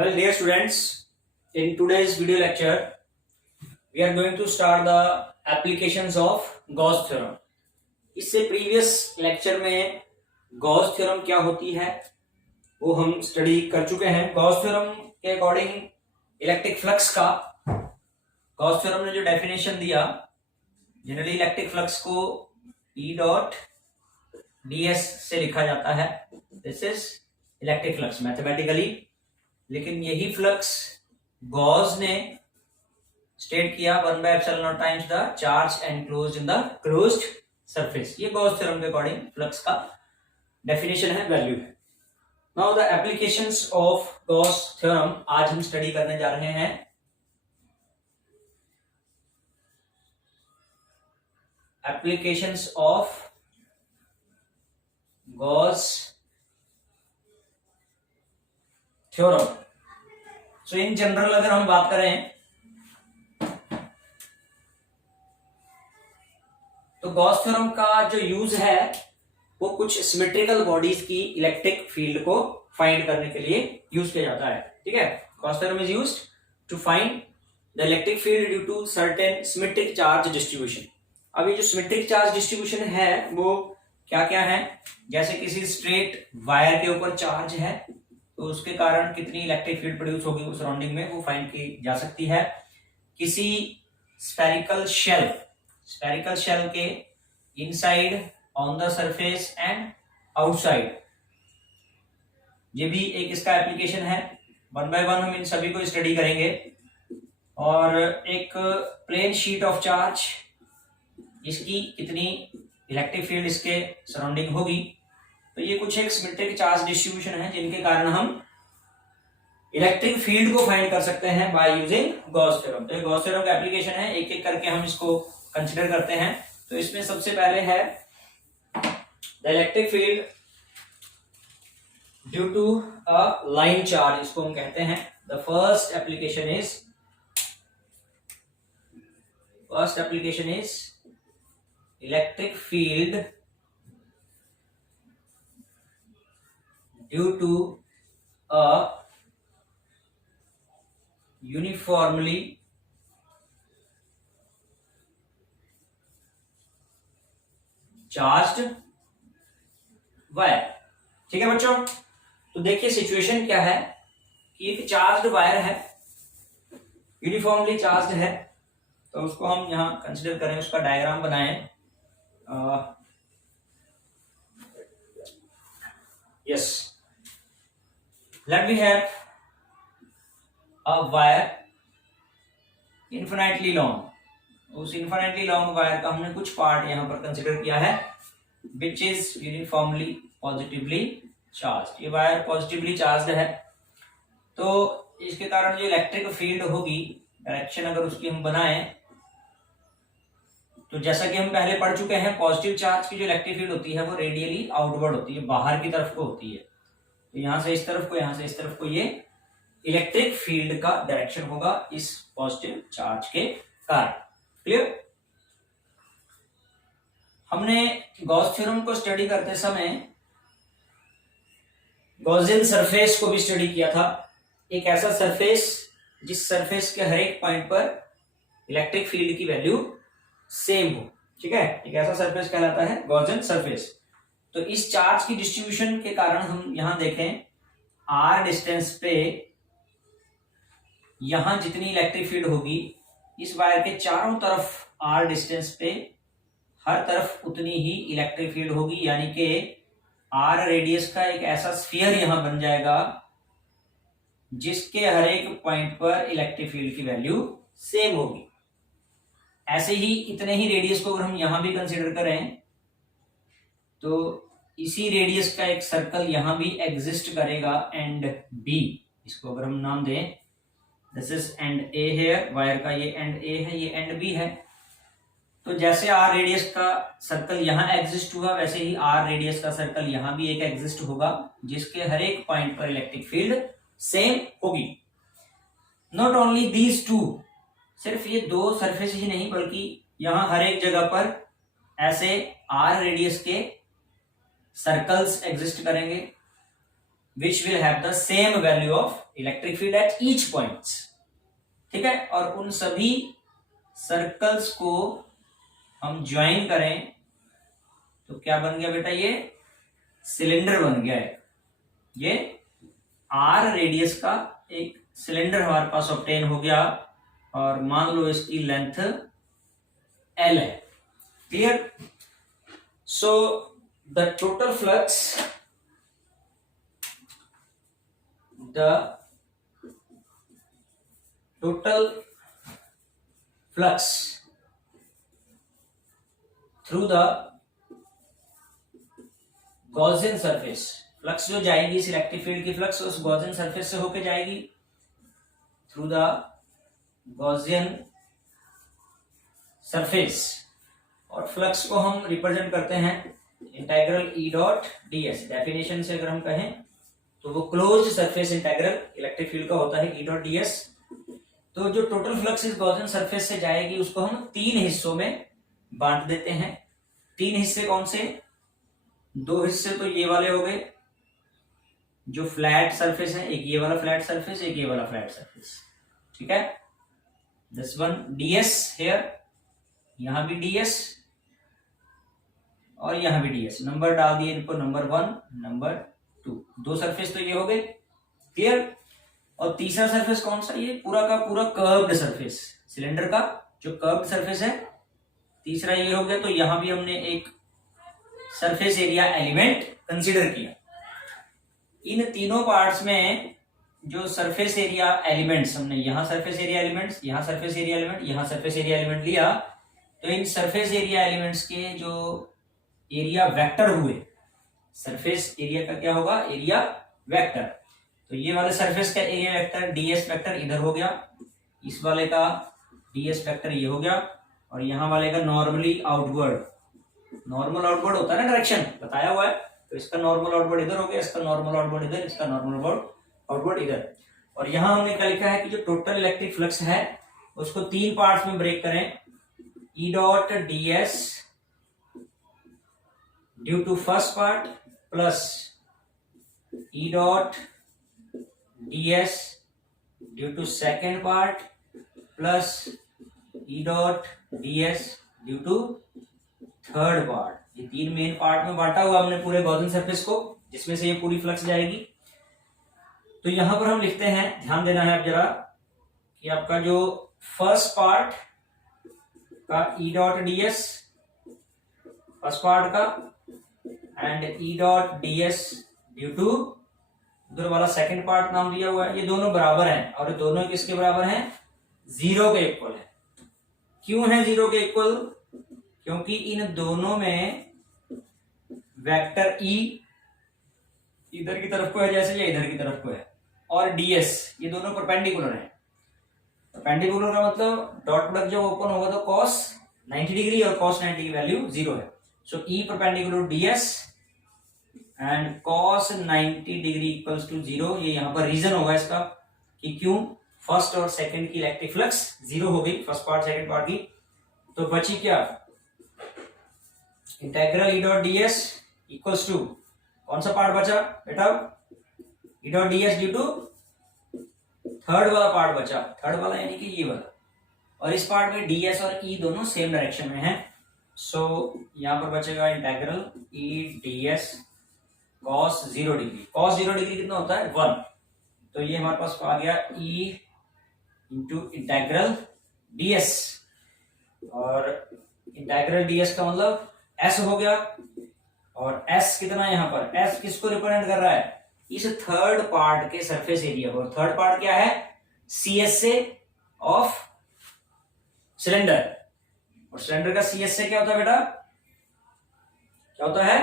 Well, dear students, in today's video lecture, we are going to start the applications of Gauss theorem. इससे previous lecture में Gauss theorem क्या होती है वो हम स्टडी कर चुके हैं. गॉस थ्योरम के अकॉर्डिंग इलेक्ट्रिक फ्लक्स का गॉस थ्योरम ने जो डेफिनेशन दिया, जनरली इलेक्ट्रिक फ्लक्स को E डॉट ds से लिखा जाता है. This is electric flux mathematically. लेकिन यही फ्लक्स गॉस ने स्टेट किया 1/ε0 times the charge enclosed in the closed surface. ये गॉस थ्योरम के अकॉर्डिंग फ्लक्स का डेफिनेशन है, वैल्यू है. Now the applications of Gauss theorem आज हम स्टडी करने जा रहे हैं. Applications of Gauss theorem. So in general अगर हम बात करें तो गॉस थ्योरम का जो यूज है वो कुछ सिमेट्रिकल बॉडीज की इलेक्ट्रिक फील्ड को फाइंड करने के लिए यूज किया जाता है. ठीक है, Gauss theorem is used to find the electric field due to certain symmetric charge distribution. अब ये जो सिमेट्रिक चार्ज डिस्ट्रीब्यूशन है वो क्या क्या है, जैसे किसी स्ट्रेट वायर के ऊपर चार्ज है तो उसके कारण कितनी इलेक्ट्रिक फील्ड प्रोड्यूस होगी उस सराउंडिंग में, वो फाइंड की जा सकती है. किसी स्फेरिकल शेल के inside, on the surface and outside, ये भी एक इसका एप्लीकेशन है. 1 बाय 1 हम इन सभी को स्टडी करेंगे. और एक प्लेन शीट ऑफ चार्ज, इसकी कितनी इलेक्ट्रिक फील्ड इसके सराउंडिंग होगी. तो ये कुछ एक सिमेट्रिक चार्ज डिस्ट्रीब्यूशन है जिनके कारण हम इलेक्ट्रिक फील्ड को फाइंड कर सकते हैं बाय यूजिंग गॉस थ्योरम. तो ये गॉस थ्योरम का एप्लीकेशन है, एक एक करके हम इसको कंसीडर करते हैं. तो इसमें सबसे पहले है the electric field due to a line charge, इसको हम कहते हैं. The first application is electric field due to a uniformly charged wire. ठीक है बच्चों, तो देखिए सिचुएशन क्या है कि एक चार्ज्ड वायर है, यूनिफॉर्मली चार्ज्ड है. तो उसको हम यहां कंसीडर करें, उसका डायग्राम बनाएं. yes, let me have a wire infinitely long. उस infinitely long वायर का हमने कुछ पार्ट यहां पर कंसीडर किया है which is uniformly positively charged. ये वायर पॉजिटिवली चार्ज्ड है. तो इसके कारण जो इलेक्ट्रिक फील्ड होगी, डायरेक्शन अगर उसकी हम बनाएं तो जैसा कि हम पहले पढ़ चुके हैं, पॉजिटिव चार्ज की जो इलेक्ट्रिक फील्ड होती है वो रेडियली आउटवर्ड होती है, बाहर की तरफ को होती है. तो यहां से इस तरफ को, यहां से इस तरफ को, ये इलेक्ट्रिक फील्ड का डायरेक्शन होगा इस पॉजिटिव चार्ज के कारण. क्लियर? हमने गॉस थ्योरम को स्टडी करते समय गॉसियन सरफेस को भी स्टडी किया था. एक ऐसा सरफेस जिस सरफेस के हर एक पॉइंट पर इलेक्ट्रिक फील्ड की वैल्यू सेम हो. ठीक है, एक ऐसा सरफेस कहलाता है गॉसियन सरफेस. तो इस चार्ज की डिस्ट्रीब्यूशन के कारण हम यहां देखें, r डिस्टेंस पे यहां जितनी इलेक्ट्रिक फील्ड होगी, इस वायर के चारों तरफ r डिस्टेंस पे हर तरफ उतनी ही इलेक्ट्रिक फील्ड होगी. यानी कि r रेडियस का एक ऐसा स्फीयर यहां बन जाएगा जिसके हर एक पॉइंट पर इलेक्ट्रिक फील्ड की वैल्यू सेम होगी. ऐसे ही इतने ही रेडियस को अगर हम यहां भी कंसीडर करें तो इसी रेडियस का एक सर्कल यहां भी एग्जिस्ट करेगा, एंड बी. इसको अगर हम नाम दें, दिस इज एंड ए है, वायर का ये एंड ए है, ये एंड बी है. तो जैसे आर रेडियस का सर्कल यहां एग्जिस्ट हुआ, वैसे ही आर रेडियस का सर्कल यहां भी एक एग्जिस्ट होगा जिसके हर एक पॉइंट पर इलेक्ट्रिक फील्ड सेम होगी. नॉट ओनली दीज टू, सिर्फ ये दो सरफेस ही नहीं बल्कि यहां हर एक जगह पर ऐसे आर रेडियस के सर्कल्स एग्जिस्ट करेंगे which will have the same value of electric field at each points. ठीक है, और उन सभी सर्कल्स को हम ज्वाइन करें तो क्या बन गया बेटा, ये सिलेंडर बन गया है। ये आर रेडियस का एक सिलेंडर हमारे पास ऑब्टेन हो गया, और मान लो इसकी लेंथ एल है। Clear? So the total flux, through the Gaussian surface, flux जो जाएगी इस इलेक्ट्रिक फील्ड की फ्लक्स उस गॉसियन सरफेस से होके जाएगी थ्रू द गॉसियन सरफेस, और फ्लक्स को हम रिप्रेजेंट करते हैं integral E dot D S. Definition से अगर हम कहें तो वो closed surface integral electric field का होता है ई डॉट डी एस। तो जो टोटल फ्लक्स इस गॉसियन सरफेस से जाएगी उसको हम 3 हिस्सों में बांट देते हैं। 3 हिस्से कौन से? 2 हिस्से तो ये वाले हो गए जो फ्लैट सरफेस है, एक ये वाला फ्लैट सरफेस, एक ये वाला फ्लैट सरफेस। ठीक है, दिस वन ds हेयर, यहां भी ds और यहां भी ds। नंबर डाल दिए इनको, नंबर 1 नंबर 2। 2 सरफेस तो ये हो गए। क्लियर? और तीसरा सरफेस कौन सा? ये पूरा का पूरा कर्व्ड सरफेस, सिलेंडर का जो कर्व्ड सरफेस है, तीसरा ये हो गया। तो यहां भी हमने एक सरफेस एरिया एलिमेंट कंसीडर किया। इन तीनों पार्ट्स में जो सरफेस एरिया एलिमेंट्स, हमने यहां सरफेस एरिया एलिमेंट्स, यहां सरफेस एरिया एलिमेंट, यहां सरफेस एरिया एलिमेंट लिया, तो इन सरफेस एरिया एलिमेंट्स के जो एरिया वेक्टर हुए, सरफेस एरिया का क्या होगा? Area vector. तो ये वाले सरफेस का एरिया वेक्टर ds वेक्टर इधर हो गया, इस वाले का ds वेक्टर ये हो गया, और यहां वाले का नॉर्मली आउटवर्ड, नॉर्मल आउटवर्ड होता है ना डायरेक्शन, बताया हुआ है। तो इसका नॉर्मल आउटवर्ड इधर हो गया, इसका नॉर्मल आउटवर्ड इधर, इसका नॉर्मल आउटवर्ड इधर। और यहां हमने क्या लिखा है कि जो टोटल इलेक्ट्रिक फ्लक्स है उसको 3 पार्ट्स में ब्रेक करें। E dot ds due to first part plus E dot ds due to second part plus E dot ds due to third part. ये 3 मेन पार्ट में बांटा हुआ हमने पूरे गॉसियन सरफेस को, जिसमें से ये पूरी फ्लक्स जाएगी। तो यहां पर हम लिखते हैं, ध्यान देना है अब जरा, कि आपका जो फर्स्ट पार्ट का E dot ds, first part का, and E dot ds due to उधर वाला सेकंड पार्ट नाम दिया हुआ है, ये दोनों बराबर हैं। और ये दोनों किसके बराबर हैं? 0 के इक्वल है। क्यों है 0 के इक्वल? क्योंकि इन दोनों में वेक्टर E इधर की तरफ को है जैसे ये इधर की तरफ को है, और ds ये दोनों परपेंडिकुलर हैं। परपेंडिकुलर का मतलब डॉट प्रोडक्ट जब ओपन होगा तो cos 90 डिग्री और cos 90 की वैल्यू 0 है। So E perpendicular ds and cos 90 degree equals to 0। ये यहाँ पर रीजन होगा इसका कि क्यों फर्स्ट और सेकंड की इलेक्ट्रिक फ्लक्स 0 हो गई, फर्स्ट पार्ट सेकंड पार्ट की। तो बची क्या? Integral E dot ds equals to, कौन सा पार्ट बचा बेटा? E dot ds due to third वाला पार्ट बचा, थर्ड वाला यानी कि ये वाला। और इस पार्ट में ds और e दोनों सेम डायरेक्शन में हैं। सो यहां पर बचेगा integral e ds cos 0 degree. cos 0 degree कितना होता है? 1। तो ये हमारे पास आ गया e इंटू इंटीग्रल ds, और इंटीग्रल ds का मतलब s हो गया। और s कितना है यहाँ पर? s किसको रिप्रेजेंट कर रहा है? इस थर्ड पार्ट के सरफेस एरिया को। थर्ड पार्ट क्या है? CSA of cylinder. और सिलेंडर का CSA क्या होता है बेटा? क्या होता है?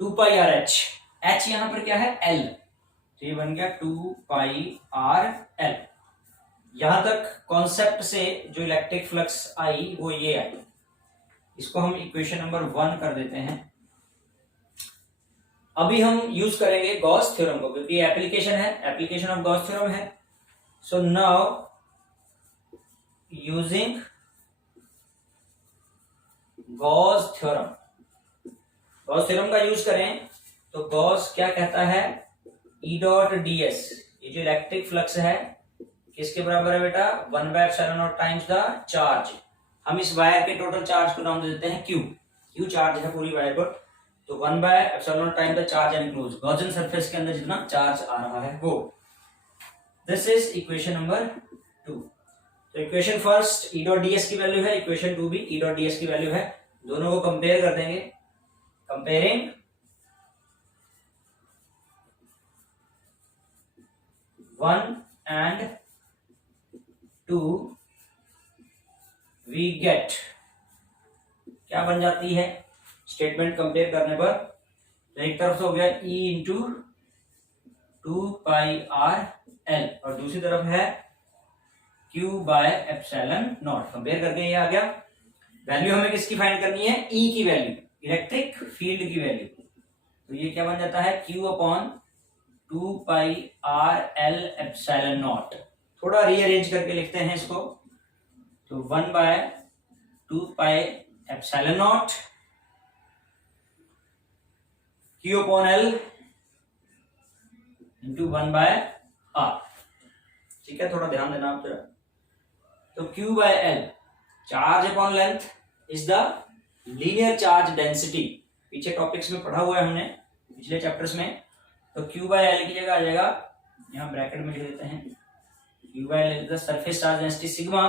2 पाई आर एच। h यहां पर क्या है? L। तो ये बन गया 2 पाई आर L। यहां तक कॉन्सेप्ट से जो इलेक्ट्रिक फ्लक्स आई वो ये आई। इसको हम इक्वेशन नंबर 1 कर देते हैं। अभी हम यूज करेंगे गॉस थ्योरम को, क्योंकि एप्लीकेशन है, एप्लीकेशन ऑफ गॉस थ्योरम है। So now using Gauss theorem, Gauss theorem का यूज करें तो गॉस क्या कहता है, ई डॉट डी एस, ये जो इलेक्ट्रिक फ्लक्स है किसके बराबर है बेटा, 1/ε0 टाइम्स द चार्ज। हम इस वायर के टोटल चार्ज को नाम दे देते हैं क्यू, क्यू चार्ज है पूरी वायर पर, तो 1/ε0 time the charge enclose, Gaussian surface के अंदर जितना चार्ज आ रहा है वो। This is equation number 2। तो equation first E dot D S की वैल्यू है, इक्वेशन 2 भी ई डॉट डी एस की वैल्यू है, दोनों को कंपेयर कर देंगे। कंपेयरिंग 1 and 2 we get, क्या बन जाती है स्टेटमेंट कंपेयर करने पर, तो एक तरफ से हो गया E इंटू 2πr/L और दूसरी तरफ है Q/ε0। कंपेयर करके ये आ गया। वैल्यू हमें किसकी फाइंड करनी है, E की वैल्यू, इलेक्ट्रिक फील्ड की वैल्यू, तो ये क्या बन जाता है Q/2πr/L/ε0। थोड़ा रीअरेंज करके लिखते हैं इसको, तो 1/2πε0 Q/L इंटू 1/r। ठीक है, थोड़ा ध्यान देना आप जरा। तो Q/L charge upon length is the linear charge density, पीछे टॉपिक्स में पढ़ा हुआ है हमने पिछले चैप्टर्स में। तो Q/L की जगह आ जाएगा, यहाँ ब्रैकेट में लिख देते हैं, Q/L is the surface charge density sigma,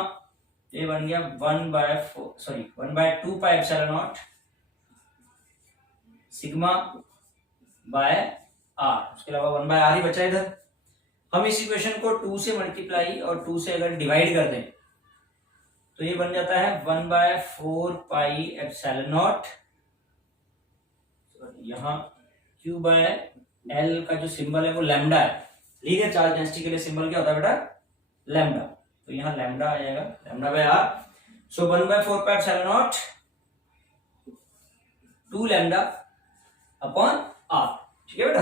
ये बन गया 1/2πε0 सिग्मा बाय आर, उसके अलावा 1/r ही बचा इधर। हम इस इक्वेशन को 2 से मल्टीप्लाई और 2 से अगर डिवाइड कर दें तो ये बन जाता है 1/4πε0, यहाँ Q/L का जो सिंबल है वो लैम्डा है, लीनियर चार्ज डेंसिटी के लिए सिंबल क्या होता है बेटा, लैम्डा, तो यहाँ लैम्डा आ जाएगा, lambda by R. So 1/4πε0 2 lambda upon R. ठीक है बेटा,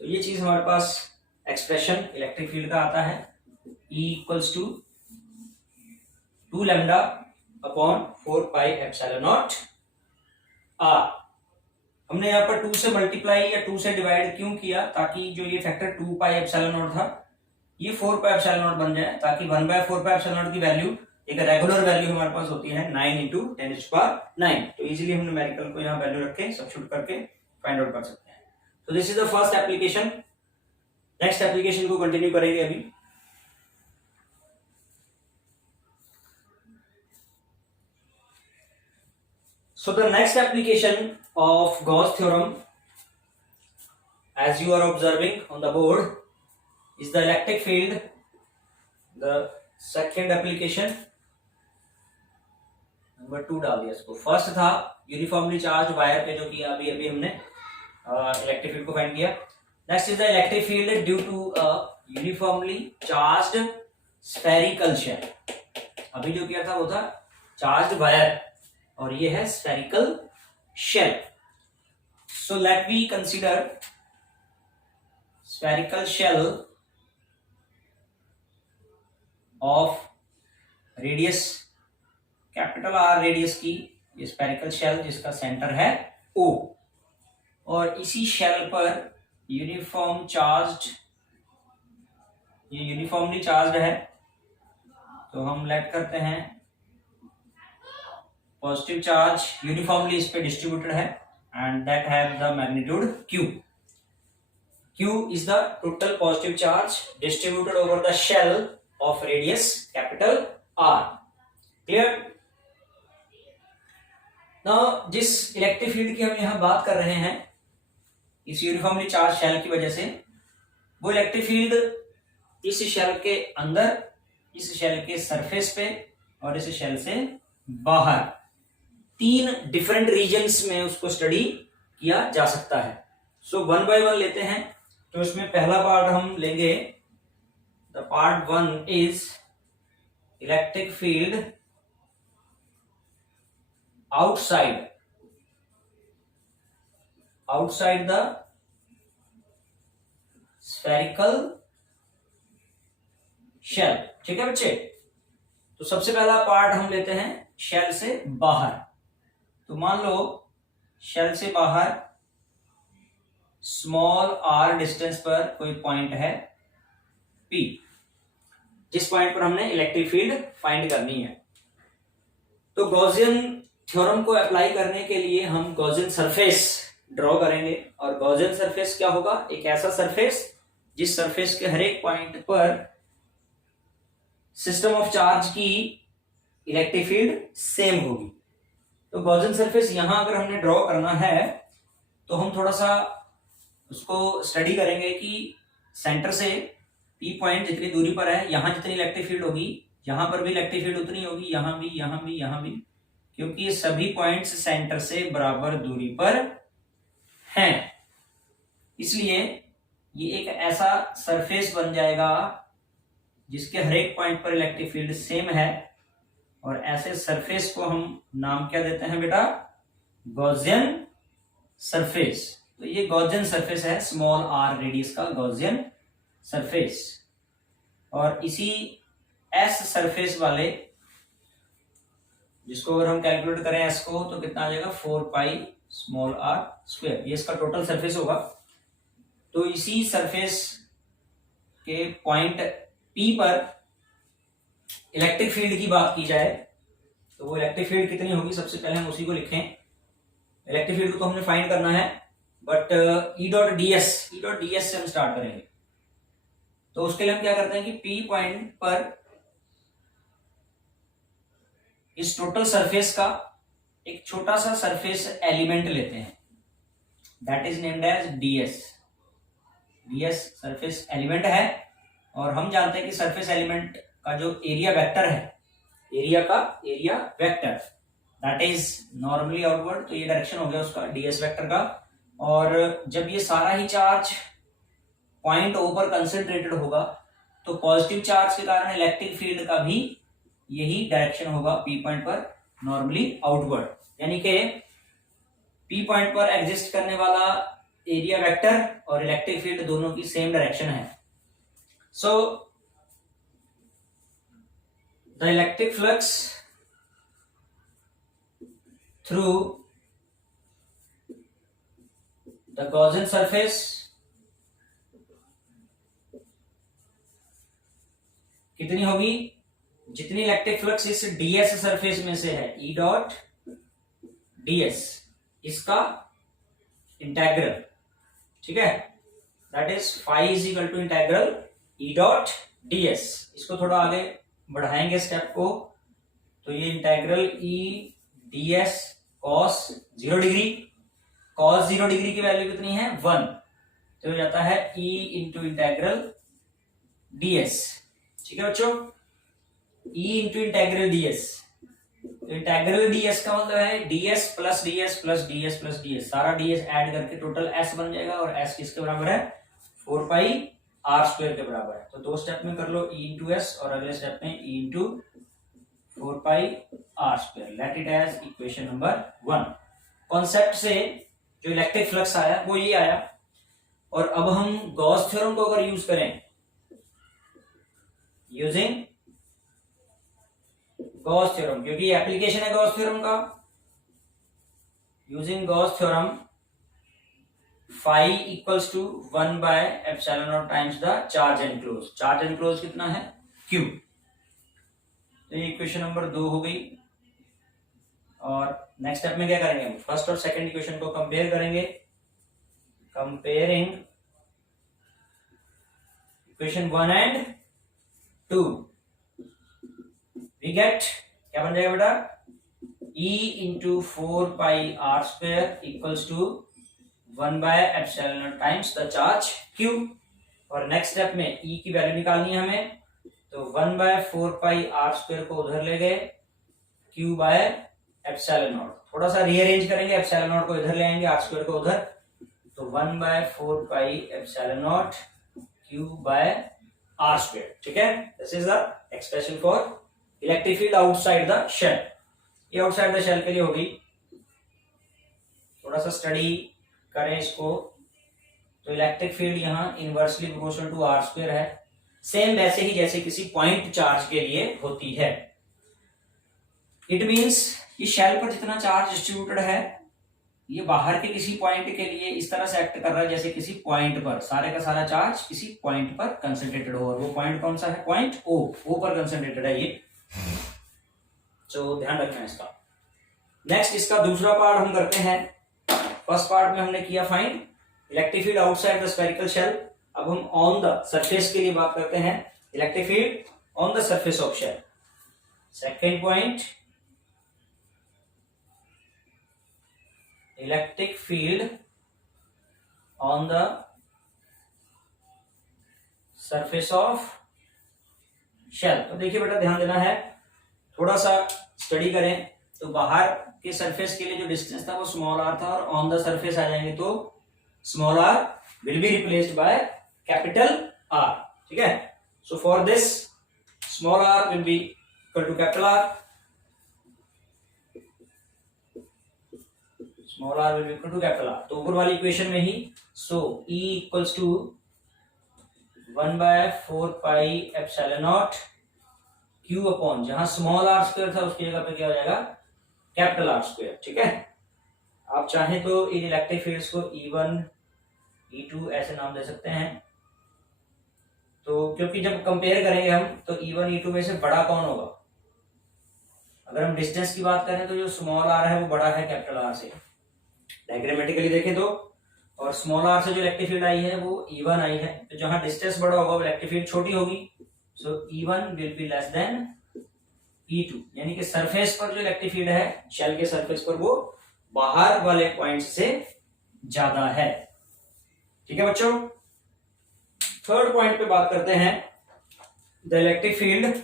तो ये चीज हमारे पास एक्सप्रेशन इलेक्ट्रिक फील्ड का आता है, E equals to 2 lambda upon 4πε0 R. हमने यहाँ पर 2 से मल्टीप्लाई या 2 से डिवाइड क्यों किया, ताकि जो ये फैक्टर 2πε0 था ये 4πε0 बन जाए, ताकि 1/4πε0 की वैल्यू एक रेगुलर वैल्यू हमारे पास होती है 9 इंटू 10⁹, तो इजीली हम न्यूमेरिकल को यहाँ वैल्यू रख के सब्स्टिट्यूट करके फाइंड आउट कर सकते हैं। तो this is the first application. Next application को कंटिन्यू करेंगे अभी। So the next application of Gauss theorem, as you are observing on the board, is the electric field. The second application number 2 डाल दिया इसको। फर्स्ट था uniformly charge wire पे, जो कि अभी अभी हमने इलेक्ट्रिक फील्ड को फाइंड किया। Next is the electric field due to a uniformly charged spherical shell. अभी जो किया था वो था चार्ज्ड वायर और ये है spherical shell. So let we consider spherical shell of radius capital R, radius की ये स्फेरिकल शेल जिसका सेंटर है O, और इसी शेल पर यूनिफॉर्म चार्ज्ड, ये यूनिफॉर्मली चार्ज्ड है, तो हम लेट करते हैं पॉजिटिव चार्ज यूनिफॉर्मली इस पे डिस्ट्रीब्यूटेड है and that have the magnitude Q। Q is the total positive charge distributed over the shell of radius capital R. Clear? Now जिस इलेक्ट्रिक फील्ड की हम यहाँ बात कर रहे हैं इस यूनिफॉर्मली चार्ज शेल की वजह से, वो इलेक्ट्रिक फील्ड इस शेल के अंदर, इस शेल के सरफेस पे और इस शेल से बाहर 3 डिफरेंट रीजन्स में उसको स्टडी किया जा सकता है। सो 1 by 1 लेते हैं। तो इसमें पहला पार्ट हम लेंगे, the part 1 is electric field outside the spherical shell. ठीक है बच्चे, तो सबसे पहला पार्ट हम लेते हैं शेल से बाहर। तो मान लो शेल से बाहर स्मॉल r डिस्टेंस पर कोई पॉइंट है P, जिस पॉइंट पर हमने इलेक्ट्रिक फील्ड फाइंड करनी है। तो गॉसियन थ्योरम को अप्लाई करने के लिए हम गॉसियन सरफेस ड्रॉ करेंगे। और गॉसियन सरफेस क्या होगा? एक ऐसा सरफेस जिस सरफेस के हर एक पॉइंट पर सिस्टम ऑफ चार्ज की इलेक्ट्रिक फील्ड सेम होगी। तो गॉसियन सरफेस यहां अगर हमने ड्रॉ करना है तो हम थोड़ा सा उसको स्टडी करेंगे कि सेंटर से P पॉइंट जितनी दूरी पर है, यहां जितनी इलेक्ट्रिक फील्ड होगी, यहां पर भी इलेक्ट्रिक फील्ड उतनी होगी, यहां भी, यहां भी, यहां भी, क्योंकि ये सभी पॉइंट्स सेंटर से बराबर दूरी पर हैं। इसलिए ये एक ऐसा सरफेस बन जाएगा जिसके हर एक पॉइंट पर इलेक्ट्रिक फील्ड सेम है। और ऐसे सरफेस को हम नाम क्या देते हैं बेटा? Gaussian surface. तो ये गॉसियन सरफेस है, स्मॉल r रेडियस का गॉसियन सरफेस। और इसी S सरफेस वाले, जिसको अगर हम कैलकुलेट करें S को, तो कितना आ जाएगा? 4 पाई स्मॉल r स्क्वायर। ये इसका टोटल सरफेस होगा। तो इसी सरफेस के पॉइंट P पर इलेक्ट्रिक फील्ड की बात की जाए तो वो इलेक्ट्रिक फील्ड कितनी होगी? सबसे पहले हम उसी को लिखें। इलेक्ट्रिक फील्ड को हमने फाइंड करना है, बट E डॉट ds से हम स्टार्ट करेंगे। तो उसके लिए हम क्या करते हैं कि P पॉइंट पर इस टोटल सरफेस का एक छोटा सा सरफेस एलिमेंट लेते हैं, that is named as ds surface element है। और हम जानते हैं कि सरफेस एलिमेंट का जो एरिया वेक्टर है, area vector, that is normally outward. तो ये डायरेक्शन हो गया उसका ds वेक्टर का। और जब ये सारा ही चार्ज पॉइंट O पर कंसंट्रेटेड होगा तो पॉजिटिव चार्ज के कारण इलेक्ट्रिक फील्ड का भी यही डायरेक्शन होगा P पॉइंट पर, नॉर्मली आउटवर्ड। यानी कि P पॉइंट पर एग्जिस्ट करने वाला एरिया वेक्टर और इलेक्ट्रिक फील्ड दोनों की सेम डायरेक्शन है। So the electric flux through the Gaussian surface कितनी होगी? जितनी इलेक्ट्रिक फ्लक्स इस ds सरफेस में से है, E डॉट ds, इसका इंटेग्रल, ठीक है, that is phi is equal to integral E dot ds। इसको थोड़ा आगे बढ़ाएंगे स्टेप को, तो ये integral E ds cos 0 degree, cos 0 degree की वैल्यू कितनी है? 1। तो हो जाता है E इंटू इंटेग्रल ds। ठीक है बच्चों, E इंटू इंटेग्रल ds। तो इंटेग्रल ds का मतलब है ds plus ds plus ds plus ds, सारा ds ऐड करके टोटल s बन जाएगा। और s किसके बराबर है? 4 पाई r स्क्वायर के बराबर है। तो दो स्टेप में कर लो, E इंटू s, और अगले स्टेप में E into 4 pi r square. Let it as equation number 1। Concept से जो इलेक्ट्रिक फ्लक्स आया वो ये आया। और अब हम गॉस थ्योरम को अगर यूज करें, यूजिंग गॉस थ्योरम, क्योंकि एप्लीकेशन है गॉस थ्योरम का, using Gauss theorem phi equals to 1 by epsilon naught times the charge enclose. Charge enclose कितना है? Q। तो ये इक्वेशन नंबर 2 हो गई। और नेक्स्ट स्टेप में क्या करेंगे? हम फर्स्ट और सेकंड इक्वेशन को कंपेयर करेंगे। Comparing equation 1 and 2, we get, क्या बन जाएगा बेटा? E into 4 pi r square equals to 1 by epsilon naught times the charge Q। और नेक्स्ट स्टेप में E की वैल्यू निकालनी है हमें, तो 1 बाय 4 पाई r स्क्वायर को उधर ले गए, Q बाय एप्सिलॉन नॉट। थोड़ा सा रीअरेंज करेंगे, एप्सिलॉन नॉट को इधर ले आएंगे, r स्क्वायर को उधर, तो 1 by 4 pi epsilon naught Q by r square. ठीक है, this is the expression for electric field outside the shell. ये आउटसाइड द शेल के लिए होगी। थोड़ा सा स्टडी करें इसको, तो इलेक्ट्रिक फील्ड यहाँ inversely proportional to r square है, सेम वैसे ही जैसे किसी पॉइंट चार्ज के लिए होती है। इट मींस कि शेल पर जितना चार्ज डिस्ट्रीब्यूटेड है, ये बाहर के किसी पॉइंट के लिए इस तरह से एक्ट कर रहा है जैसे किसी पॉइंट पर सारे का सारा चार्ज किसी पॉइंट पर कंसंट्रेटेड हो, और वो पॉइंट कौन सा है? पॉइंट ओ पर कंसंट्रेटेड है ये। तो ध्यान रखना है इसका। नेक्स्ट इसका दूसरा पार्ट हम करते हैं। फर्स्ट पार्ट में हमने किया find electric field outside the spherical shell. अब हम ऑन द सरफेस के लिए बात करते हैं, electric field on the surface of shell. Second point, electric field on the surface of shell. तो देखिए बेटा ध्यान देना है, थोड़ा सा स्टडी करें तो बाहर के सरफेस के लिए जो डिस्टेंस था वो स्मॉल आर था, और ऑन द सरफेस आ जाएंगे तो small R will be replaced by capital R. ठीक है, so for this small R will be equal to capital R, small R will be equal to capital R. तो ऊपर वाली इक्वेशन में ही so E equals to 1/4 pi epsilon naught Q upon, जहां small R square था उसकी जगह पे क्या हो जाएगा? Capital R square. ठीक है, आप चाहें तो इन इलेक्ट्रिक फील्ड्स को E1 E2 ऐसे नाम दे सकते हैं। तो क्योंकि जब कंपेयर करेंगे हम तो E1 E2 में से बड़ा कौन होगा? अगर हम डिस्टेंस की बात करें तो जो स्मॉल आर है वो बड़ा है कैपिटल आर से, डायग्रामेटिकली देखें तो। और स्मॉल आर से जो इलेक्ट्रिक फील्ड आई है वो E1 आई है, तो जहां डिस्टेंस बड़ा होगा वो इलेक्ट्रिक फील्ड छोटी होगी। सो E1 will be less than E2, यानी कि सरफेस पर जो इलेक्ट्रिक फील्ड है शेल के सरफेस पर वो बाहर वाले पॉइंट से ज्यादा है। ठीक है बच्चों, थर्ड पॉइंट पे बात करते हैं, the electric field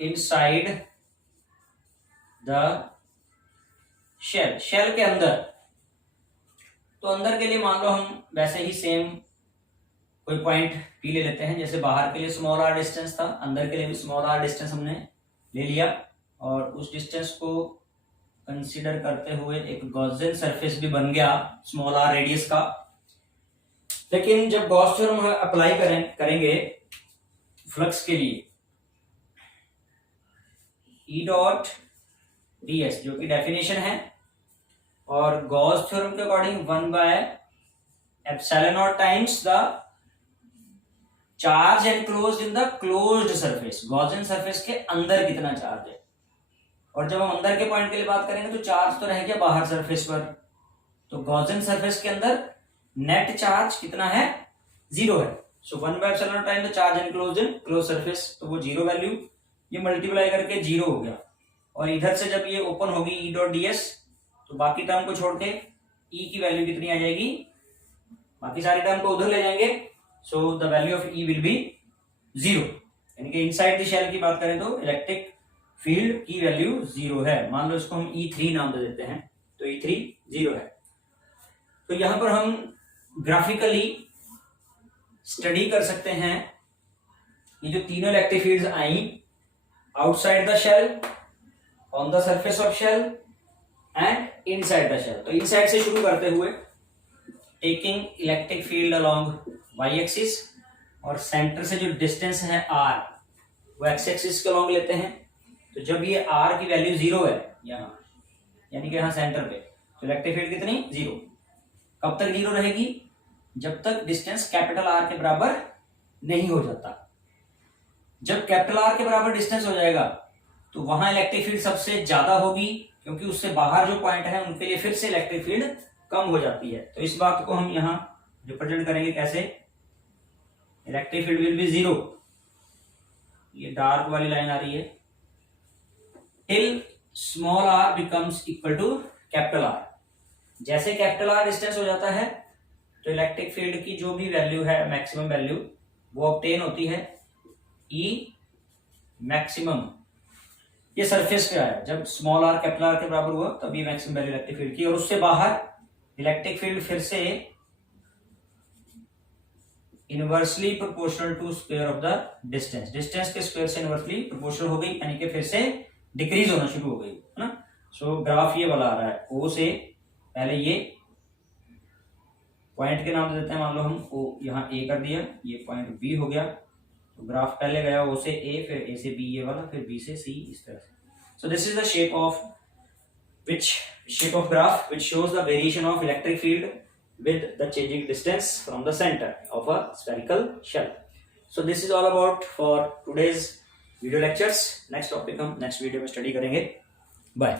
inside the shell, shell के अंदर। तो अंदर के लिए मान लो हम वैसे ही सेम कोई पॉइंट P ले लेते हैं, जैसे बाहर के लिए स्मॉल आर डिस्टेंस था, अंदर के लिए भी स्मॉल आर डिस्टेंस हमने ले लिया, और उस डिस्टेंस को कंसीडर करते हुए एक गॉसियन सरफेस भी बन गया स्मॉल आर रेडियस का। लेकिन जब गॉस थ्योरम अप्लाई करेंगे फ्लक्स के लिए, E डॉट ds जो कि डेफिनेशन है, और गॉस थ्योरम के according 1/ε0 times the charge enclosed in the closed surface. Gaussian surface के अंदर कितना चार्ज है, और जब हम अंदर के पॉइंट के लिए बात करेंगे तो चार्ज तो रह गया बाहर सरफेस पर, तो गॉसियन सरफेस के अंदर नेट चार्ज कितना है? 0 है। So 1/ε0 time the charge enclosed in close surface, तो वो 0 वैल्यू, ये मल्टीप्लाई करके 0 हो गया। और इधर से जब ये ओपन होगी E डॉट ds, तो बाकी टर्म को छोड़ के E की वैल्यू कितनी आ जाएगी? बाकी सारे टर्म को उधर ले जाएंगे, so the value of E will be 0, यानी कि इनसाइड द शेल की बात करें तो इलेक्ट्रिक फील्ड की वैल्यू 0 है। मान लो इसको हम E3 नाम दे देते हैं, तो E3 0 है। तो यहां पर हम ग्राफिकली स्टडी कर सकते हैं ये जो तीनों इलेक्ट्रिक फील्ड्स आई outside the shell, on the surface of shell and inside the shell. तो इनसाइड से शुरू करते हुए taking electric field along Y axis, और सेंटर से जो डिस्टेंस है r वो एक्स एक्सिस के अलोंग लेते हैं। तो जब ये r की वैल्यू 0 है यहाँ, यानी कि यहाँ सेंटर पे, तो इलेक्ट्रिक फील्ड कितनी? 0। कब तक 0 रहेगी? जब तक डिस्टेंस कैपिटल R के बराबर नहीं हो जाता। जब कैपिटल R के बराबर डिस्टेंस हो जाएगा तो वहां इलेक्ट्रिक फील्ड सबसे ज्यादा होगी, क्योंकि उससे बाहर जो पॉइंट है उनके लिए फिर से इलेक्ट्रिक फील्ड कम हो जाती है। तो इस बात को हम यहां रिप्रेजेंट करेंगे कैसे? इलेक्ट्रिक फील्ड विल बी 0, ये डार्क वाली लाइन आ रही है, till small r becomes equal to capital R। जैसे कैपिटल R डिस्टेंस हो जाता है तो इलेक्ट्रिक फील्ड की जो भी वैल्यू है, मैक्सिमम वैल्यू, वो ऑब्टेन होती है E मैक्सिमम। ये सरफेस पे आया, जब स्मॉल r कैपिटल R के बराबर हुआ तब ये मैक्सिमम वैल्यू इलेक्ट्रिक फील्ड की, और उससे बाहर इलेक्ट्रिक फील्ड फिर से inversely proportional to square of the distance, distance के स्क्वायर से इनवर्सली प्रोपोर्शनल हो गई, यानी कि फिर से डिक्रीज होना शुरू हो गई, है ना। सो ग्राफ ये वाला आ रहा है, O से पहले ये पॉइंट के नाम देते हैं, मान लो हम O यहाँ A कर दिया, ये पॉइंट B हो गया, तो ग्राफ पहले गया ओ से ए, फिर ए से बी ये वाला, फिर बी से सी, इस तरह से। So this is the shape of graph which shows the variation of electric field with the changing distance from the center of a spherical shell. So this is all about for today's video lectures. Next topic हम next video में study करेंगे. Bye.